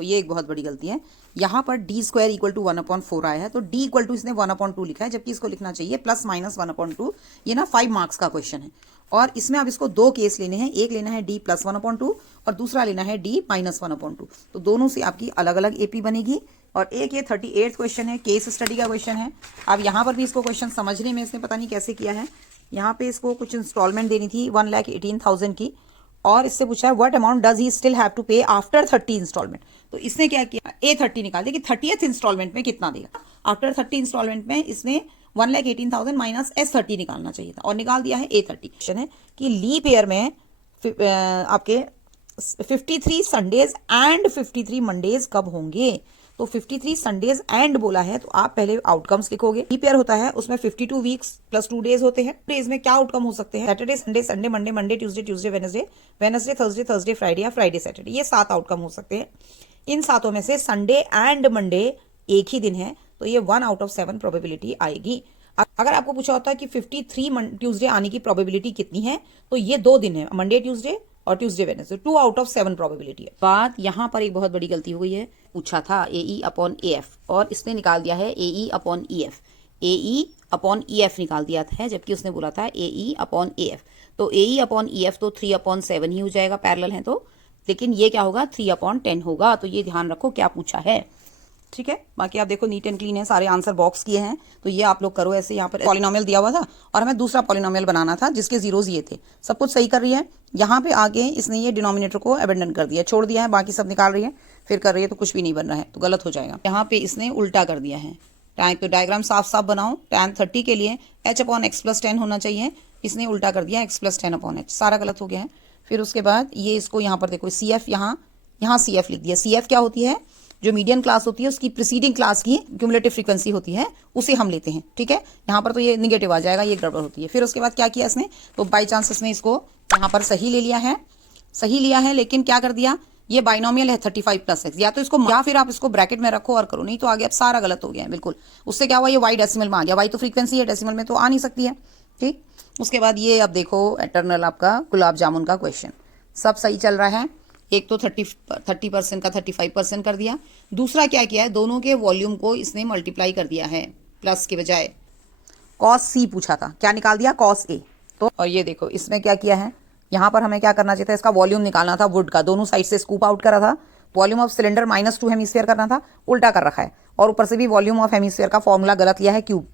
देखो ये एक बहुत बड़ी गलती है, यहाँ पर डी स्क्वायर इक्वल टू 1/4 आया है, तो डी इक्वल टू इसने 1/2 लिखा है, जबकि इसको लिखना चाहिए प्लस माइनस 1/2। ये ना 5 मार्क्स का क्वेश्चन है, और इसमें अब इसको दो केस लेने हैं, एक लेना है डी प्लस 1/2 और दूसरा लेना है डी माइनस 1/2। तो दोनों से आपकी अलग अलग एपी बनेगी। और एक ये 38 क्वेश्चन है, केस स्टडी का क्वेश्चन है। अब यहाँ पर भी इसको क्वेश्चन समझने में इसने पता नहीं कैसे किया है। यहाँ पे इसको कुछ इंस्टॉलमेंट देनी थी 1,18,000 की, और इससे पूछा है what amount does he still have to pay after 30 installment. तो इसने क्या किया, A30 निकाल दिया कि 30th इंस्टॉलमेंट में कितना देगा। आफ्टर 30 इंस्टॉलमेंट में इसने 1,18,000 माइनस S30 निकालना चाहिए था, और निकाल दिया है A30। क्वेश्चन है कि लीप ईयर में आपके 53 संडेज एंड 53 मंडेज कब होंगे। तो 53 संडेज एंड बोला है, तो आप पहले आउटकम्स लिखोगे। लीप ईयर होता है, उसमें 52 वीक्स प्लस 2 डेज होते हैं। डेज में क्या आउटकम हो सकते हैं, Saturday Sunday, Sunday Monday, Monday Tuesday, Tuesday Wednesday, Wednesday Thursday, Thursday Friday या फ्राइडे सैटरडे। ये 7 आउटकम हो सकते हैं। इन 7 में से संडे एंड मंडे एक ही दिन है, तो ये 1 आउट ऑफ 7 प्रोबेबिलिटी आएगी। अगर आपको पूछा होता है कि 53 ट्यूसडे आने की प्रोबेबिलिटी कितनी है, तो ये 2 दिन है, मंडे ट्यूसडे और Tuesday Wednesday, 2 out of 7 probability है। बात यहाँ पर एक बहुत बड़ी गलती हो गई है, पूछा था AE/AF और इसने निकाल दिया है AE/EF। AE/EF निकाल दिया है, जबकि उसने बोला था AE/AF। तो AE/EF तो 3/7 ही हो जाएगा, पैरेलल है तो, लेकिन ये क्या होगा 3/10 होगा। तो ये ध्यान रखो क्या पूछा है, ठीक है। बाकी आप देखो नीट एंड क्लीन है, सारे आंसर बॉक्स किए हैं, तो ये आप लोग करो ऐसे। यहाँ पर पॉलिनोमियल दिया हुआ था और हमें दूसरा पॉलिनोमियल बनाना था जिसके जीरोज ये थे। सब कुछ सही कर रही है, यहाँ पे आगे इसने ये डिनोमिनेटर को अबेंडन कर दिया, छोड़ दिया है, बाकी सब निकाल रही है, फिर कर रही है, तो कुछ भी नहीं बन रहा है, तो गलत हो जाएगा। यहाँ पे इसने उल्टा कर दिया है। तो डायग्राम साफ साफ बनाओ। tan 30 के लिए h/x+10 होना चाहिए, इसने उल्टा कर दिया x+10/h, सारा गलत हो गया है। फिर उसके बाद ये इसको यहाँ पर देखो CF, यहाँ CF लिख दिया। CF क्या होती है, जो मीडियन क्लास होती है उसकी प्रीसीडिंग क्लास की क्यूमुलेटिव फ्रीक्वेंसी होती है, उसे हम लेते हैं, ठीक है। यहाँ पर तो ये निगेटिव आ जाएगा, ये गड़बड़ होती है। फिर उसके बाद क्या किया इसने, तो बाई चांस इसने इसको यहाँ पर सही ले लिया है, सही लिया है, लेकिन क्या कर दिया, ये बाइनोमियल है 35+x, या तो इसको या फिर आप इसको ब्रैकेट में रखो और करो, नहीं तो आगे अब सारा गलत हो गया है बिल्कुल। उससे क्या हुआ, ये y डेसिमल में आ गया, y तो फ्रीक्वेंसी है, डेसिमल में तो आ नहीं सकती है, ठीक। उसके बाद ये अब देखो एटर्नल आपका गुलाब जामुन का क्वेश्चन, सब सही चल रहा है। एक तो 30% का 35% कर दिया, दूसरा क्या किया है, दोनों के वॉल्यूम को इसने मल्टीप्लाई कर दिया है, प्लस के बजाय cos C पूछा था, क्या निकाल दिया cos A। तो और ये देखो इसमें क्या किया है, यहाँ पर हमें क्या करना चाहिए था, इसका वॉल्यूम निकालना था वुड का, दोनों साइड से स्कूप आउट करा था। वॉल्यूम ऑफ सिलेंडर -2 हेमीस्फीयर करना था, उल्टा कर रखा है, और ऊपर से भी वॉल्यूम ऑफ हेमीस्फीयर का फॉर्मूला गलत लिया है, क्यूब।